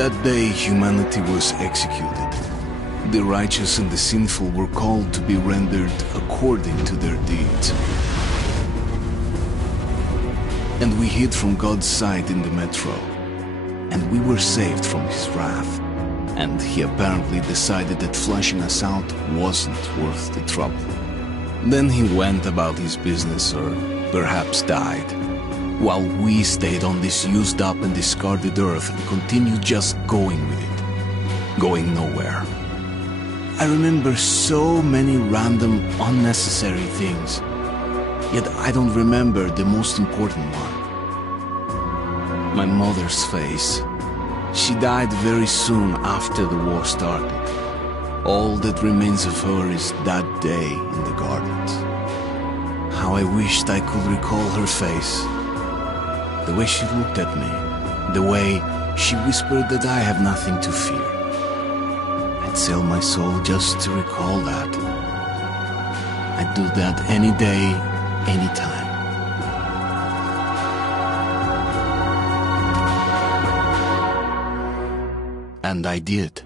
That day, humanity was executed. The righteous and the sinful were called to be rendered according to their deeds. And we hid from God's sight in the metro. And we were saved from his wrath. And he apparently decided that flushing us out wasn't worth the trouble. Then he went about his business, or perhaps died, while we stayed on this used up and discarded earth and continued just going with it, going nowhere. I remember so many random, unnecessary things, yet I don't remember the most important one. My mother's face. She died very soon after the war started. All that remains of her is that day in the gardens. How I wished I could recall her face. The way she looked at me. The way she whispered that I have nothing to fear. I'd sell my soul just to recall that. I'd do that any day, any time. And I did.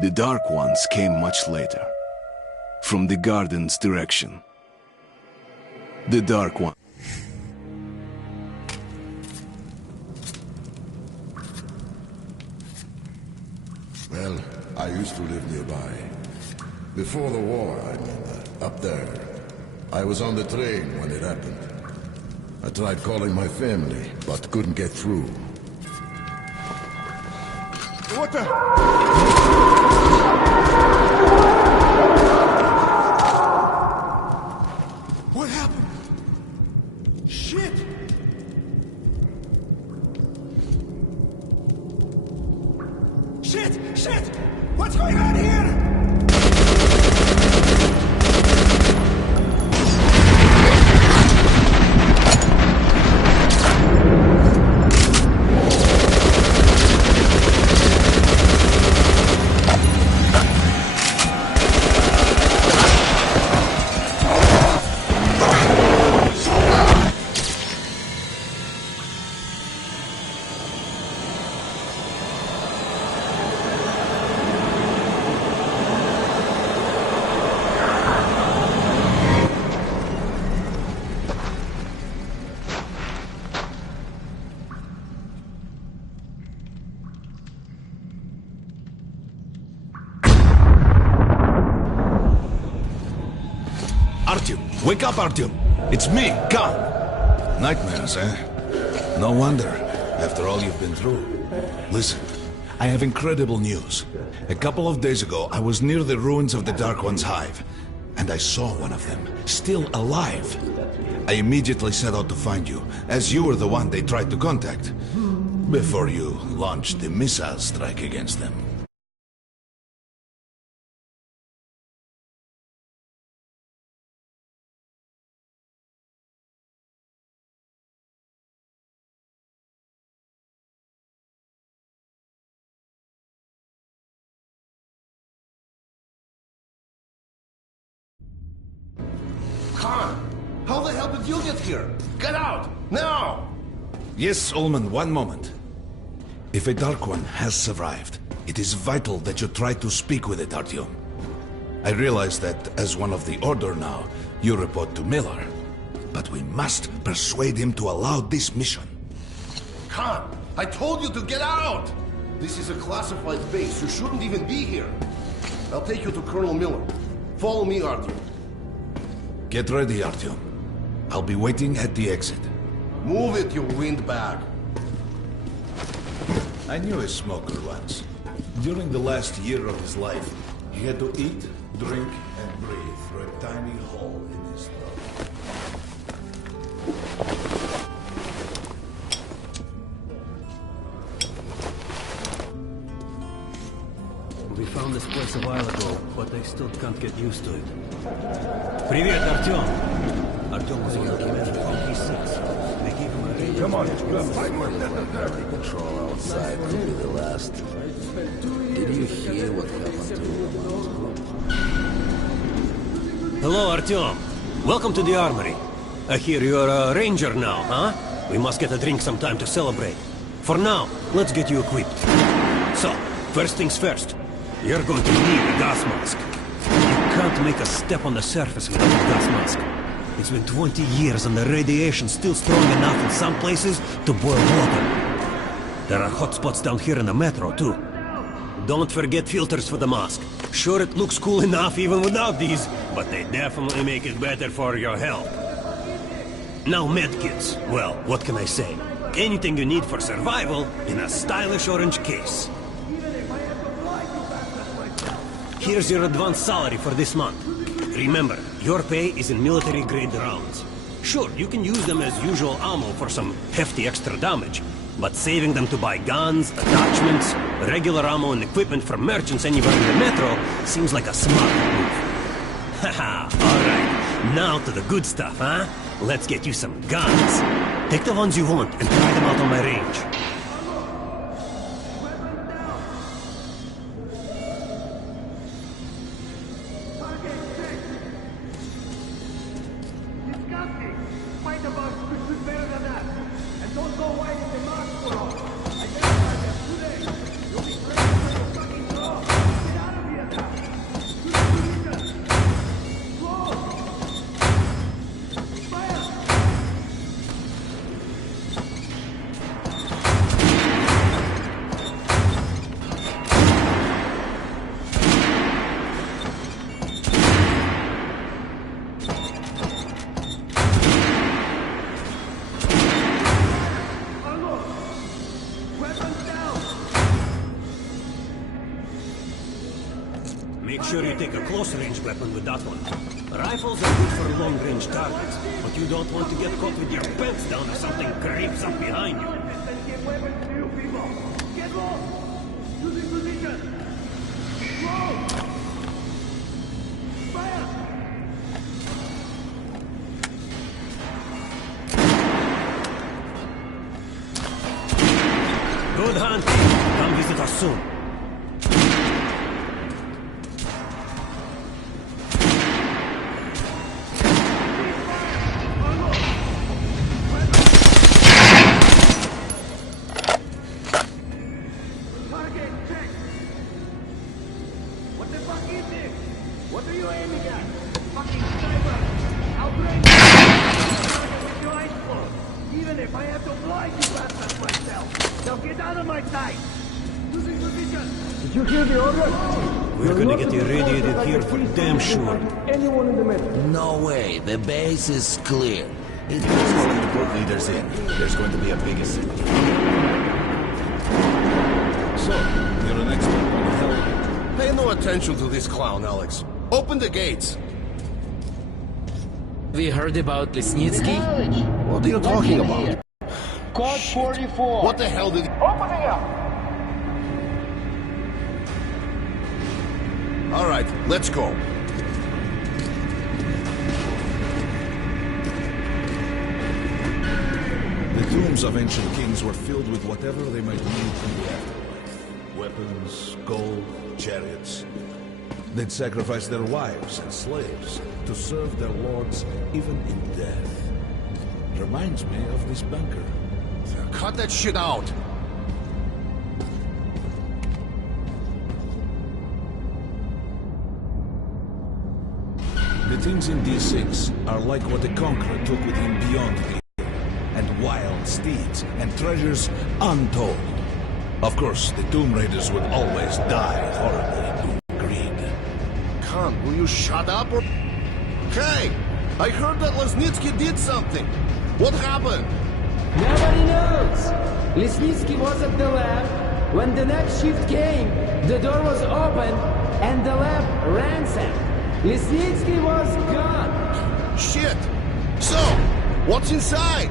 The Dark Ones came much later, from the garden's direction. The Dark One. Well, I used to live nearby. Before the war, I mean, up there. I was on the train when it happened. I tried calling my family, but couldn't get through. What the? What happened? Shit! Shit! Shit! What's going on here? Artyom! Wake up, Artyom! It's me, Khan! Nightmares, eh? No wonder, after all you've been through. Listen, I have incredible news. A couple of days ago, I was near the ruins of the Dark One's hive, and I saw one of them, still alive. I immediately set out to find you, as you were the one they tried to contact, before you launched the missile strike against them. Khan, how the hell did you get here? Get out, now! Yes, Ullman, one moment. If a Dark One has survived, it is vital that you try to speak with it, Artyom. I realize that as one of the Order now, you report to Miller. But we must persuade him to allow this mission. Khan, I told you to get out! This is a classified base. You shouldn't even be here. I'll take you to Colonel Miller. Follow me, Artyom. Get ready, Artyom. I'll be waiting at the exit. Move it, you windbag. I knew a smoker once. During the last year of his life, he had to eat, drink, and breathe through a tiny hole this place a while ago, but I still can't get used to it. Привет, Artyom! Artyom was a young kid from P6. They gave him a radio. Come on, Patrol outside could be the last. Did you hear what happened to Roman's group? Hello, Artyom. Welcome to the armory. I hear you're a ranger now, huh? We must get a drink sometime to celebrate. For now, let's get you equipped. So, first things first. You're going to need a gas mask. You can't make a step on the surface without a gas mask. It's been 20 years and the radiation's still strong enough in some places to boil water. There are hot spots down here in the metro, too. Don't forget filters for the mask. Sure, it looks cool enough even without these, but they definitely make it better for your health. Now medkits. Well, what can I say? Anything you need for survival in a stylish orange case. Here's your advance salary for this month. Remember, your pay is in military-grade rounds. Sure, you can use them as usual ammo for some hefty extra damage, but saving them to buy guns, attachments, regular ammo and equipment from merchants anywhere in the metro seems like a smart move. Haha, alright. Now to the good stuff, huh? Let's get you some guns. Take the ones you want and try them out on my range. Make sure you take a close-range weapon with that one. Rifles are good for long-range targets, but you don't want to get caught with your pants down or something creeps up behind you. Get weapons to you people! Get low! Using position! Roll! Fire! Good hunting. Come visit us soon. What are you aiming at? Fucking sniper! Outrage! With your eyes closed! Even if I have to blind you bastards myself! Now get out of my sight! Losing position! Did you hear the order? We're gonna get irradiated here for damn sure. Anyone in the metro? No way. The base is clear. It means to put leaders in. There's going to be a big assembly. So, you're an expert on the hell. Pay no attention to this clown, Alex. Open the gates. We heard about Lesnitsky? What are you talking about? Code 44. What the hell did... Opening up. All right, let's go. The tombs of ancient kings were filled with whatever they might need in the afterlife. Weapons, gold, chariots. They'd sacrifice their wives and slaves to serve their lords even in death. Reminds me of this bunker. Cut that shit out. The things in D6 are like what the Conqueror took with him beyond here. And wild steeds and treasures untold. Of course, the Tomb Raiders would always die horribly to greed. Khan, will you shut up or... Hey! I heard that Lesnitsky did something. What happened? Nobody knows! Lesnitsky was at the lab. When the next shift came, the door was open and the lab ransacked. Lesnitsky was gone. Shit! So, what's inside?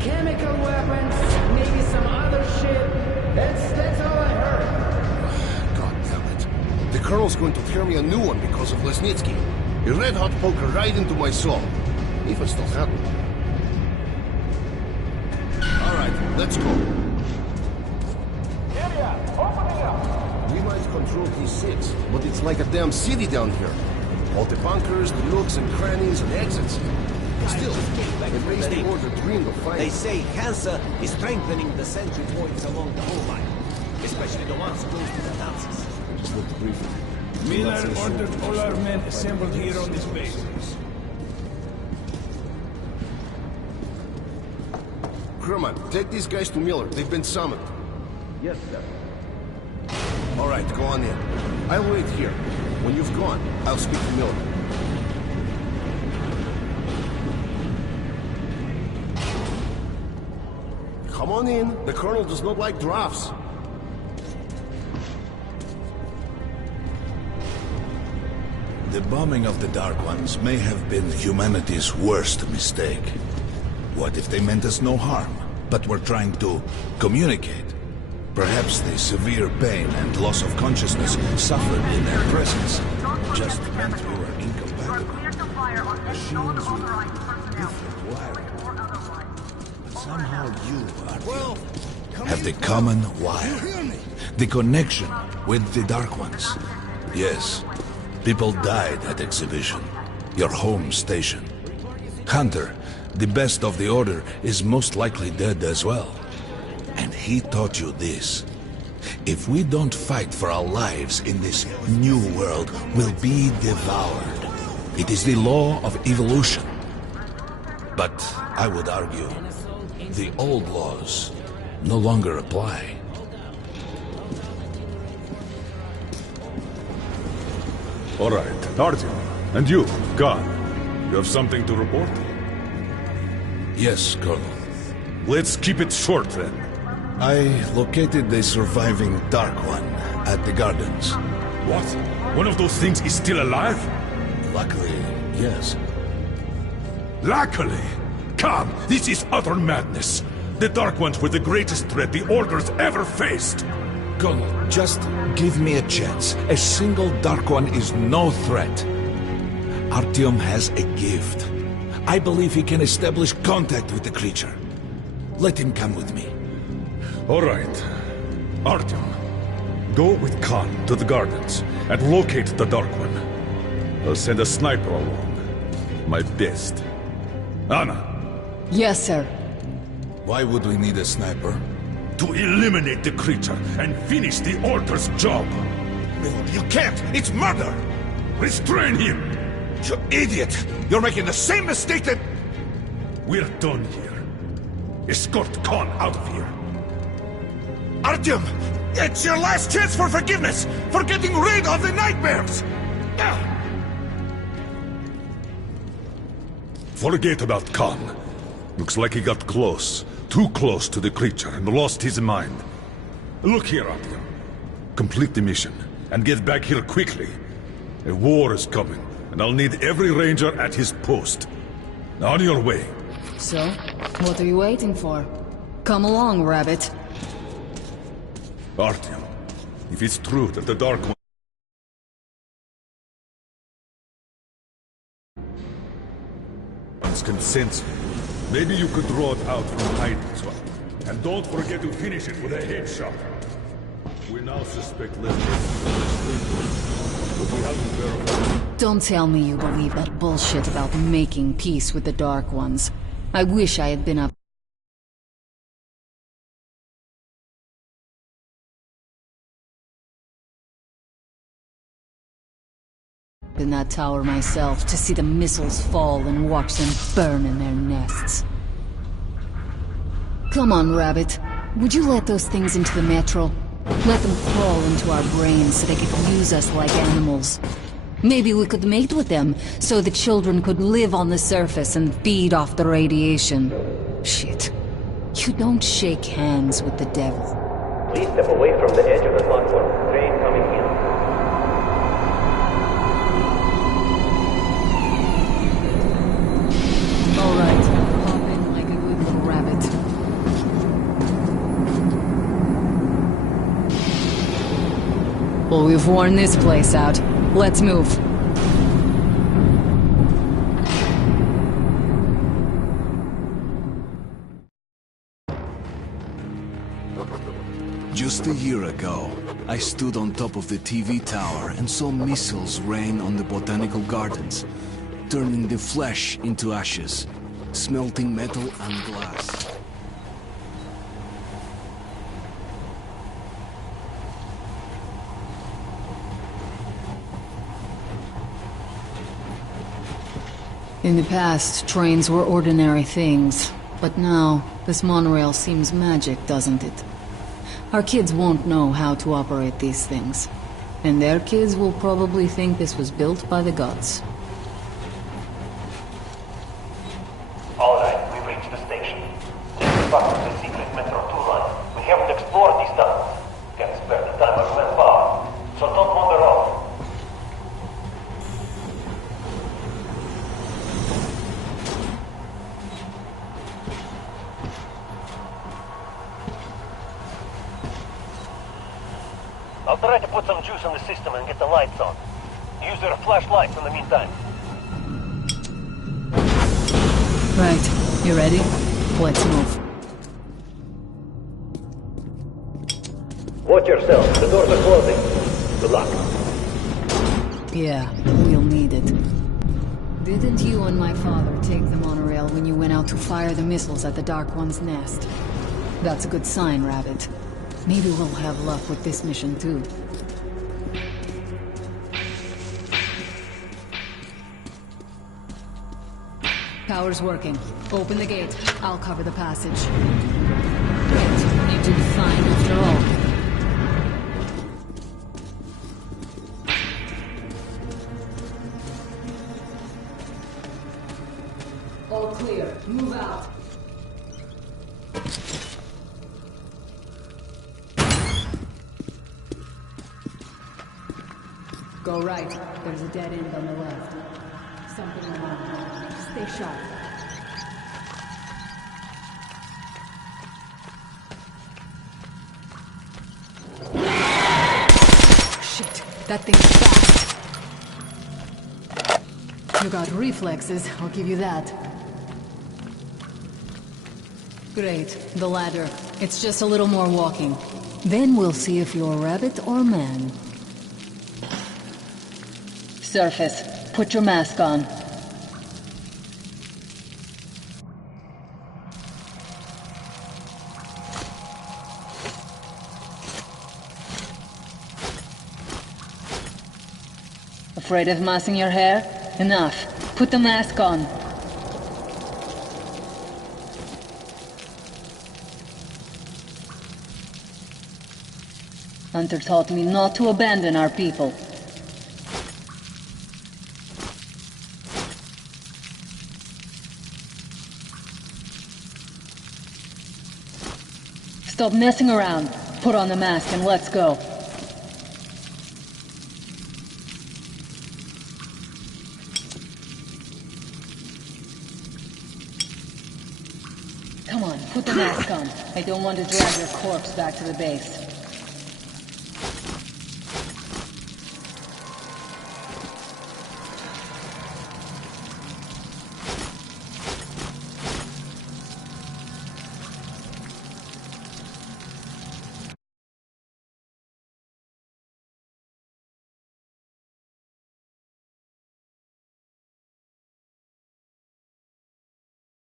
Chemical weapons, maybe some other shit. That's all I heard. God damn it. The Colonel's going to tear me a new one because of Lesnitsky. A red-hot poker right into my soul. If I still have it. Alright, let's go. We might control T6, but it's like a damn city down here. All the bunkers, the nooks and crannies and exits. Still, it makes the order dream of fighting. They say Hansa is strengthening the sentry points along the whole line, especially the ones close to the Nazis. Miller ordered all our men assembled here on this base. Kerman, take these guys to Miller. They've been summoned. Yes, sir. All right, go on in. I'll wait here. When you've gone, I'll speak to Miller. Come on in. The Colonel does not like drafts. The bombing of the Dark Ones may have been humanity's worst mistake. What if they meant us no harm, but were trying to communicate? Perhaps the severe pain and loss of consciousness suffered in their presence just meant we were incompatible. Machines with different wiring. But somehow you are have the common wire. The connection with the Dark Ones. Yes, people died at exhibition. Your home station. Hunter, the best of the Order, is most likely dead as well. And he taught you this. If we don't fight for our lives in this new world, we'll be devoured. It is the law of evolution. But I would argue, the old laws no longer apply. All right, Artyom. And you, Khan. You have something to report? Yes, Colonel. Let's keep it short, then. I located the surviving Dark One at the Gardens. What? One of those things is still alive? Luckily, yes. Luckily? Come, this is utter madness. The Dark Ones were the greatest threat the Order's ever faced. Colonel, just give me a chance. A single Dark One is no threat. Artyom has a gift. I believe he can establish contact with the creature. Let him come with me. All right. Artyom, go with Khan to the Gardens and locate the Dark One. I'll send a sniper along. My best. Anna. Yes, sir. Why would we need a sniper? To eliminate the creature and finish the Order's job. You can't! It's murder! Restrain him! You idiot! You're making the same mistake that... We're done here. Escort Khan out of here. Artyom! It's your last chance for forgiveness! For getting rid of the nightmares! Forget about Khan. Looks like he got close. Too close to the creature and lost his mind. Look here, Artyom. Complete the mission and get back here quickly. A war is coming, and I'll need every ranger at his post. On your way. So, what are you waiting for? Come along, Rabbit. Artyom, if it's true that the Dark Ones can sense me, maybe you could draw it out from hiding spot. And don't forget to finish it with a headshot. We now suspect less but we haven't verified. Don't tell me you believe that bullshit about making peace with the Dark Ones. I wish I had been up in that tower myself to see the missiles fall and watch them burn in their nests. Come on, Rabbit. Would you let those things into the Metro? Let them crawl into our brains so they could use us like animals. Maybe we could mate with them, so the children could live on the surface and feed off the radiation. Shit. You don't shake hands with the devil. Please step away from the edge of the platform. Train coming in. Alright, hop in like a good little rabbit. Well, we've worn this place out. Let's move. Just a year ago, I stood on top of the TV tower and saw missiles rain on the botanical gardens, turning the flesh into ashes, smelting metal and glass. In the past, trains were ordinary things, but now, this monorail seems magic, doesn't it? Our kids won't know how to operate these things, and their kids will probably think this was built by the gods. Alright, we've reached the station. This is part of the secret Metro 2 line. We haven't explored these tunnels. Can't spare the time or manpower, so don't wander off. I'll try to put some juice in the system and get the lights on. Use their flashlights in the meantime. Right, you ready? Let's move. Watch yourself, the doors are closing. Good luck. Yeah, we'll need it. Didn't you and my father take the monorail when you went out to fire the missiles at the Dark One's nest? That's a good sign, Rabbit. Maybe we'll have luck with this mission, too. Power's working. Open the gate. I'll cover the passage. Great. You did fine after all. All clear. Move out. Go right. There's a dead end on the left. Something wrong. Stay sharp. Shit, that thing's fast. You got reflexes, I'll give you that. Great, the ladder. It's just a little more walking. Then we'll see if you're rabbit or man. Surface, put your mask on. Afraid of messing your hair? Enough. Put the mask on. Hunter taught me not to abandon our people. Stop messing around. Put on the mask and let's go. Come on, put the mask on. I don't want to drag your corpse back to the base.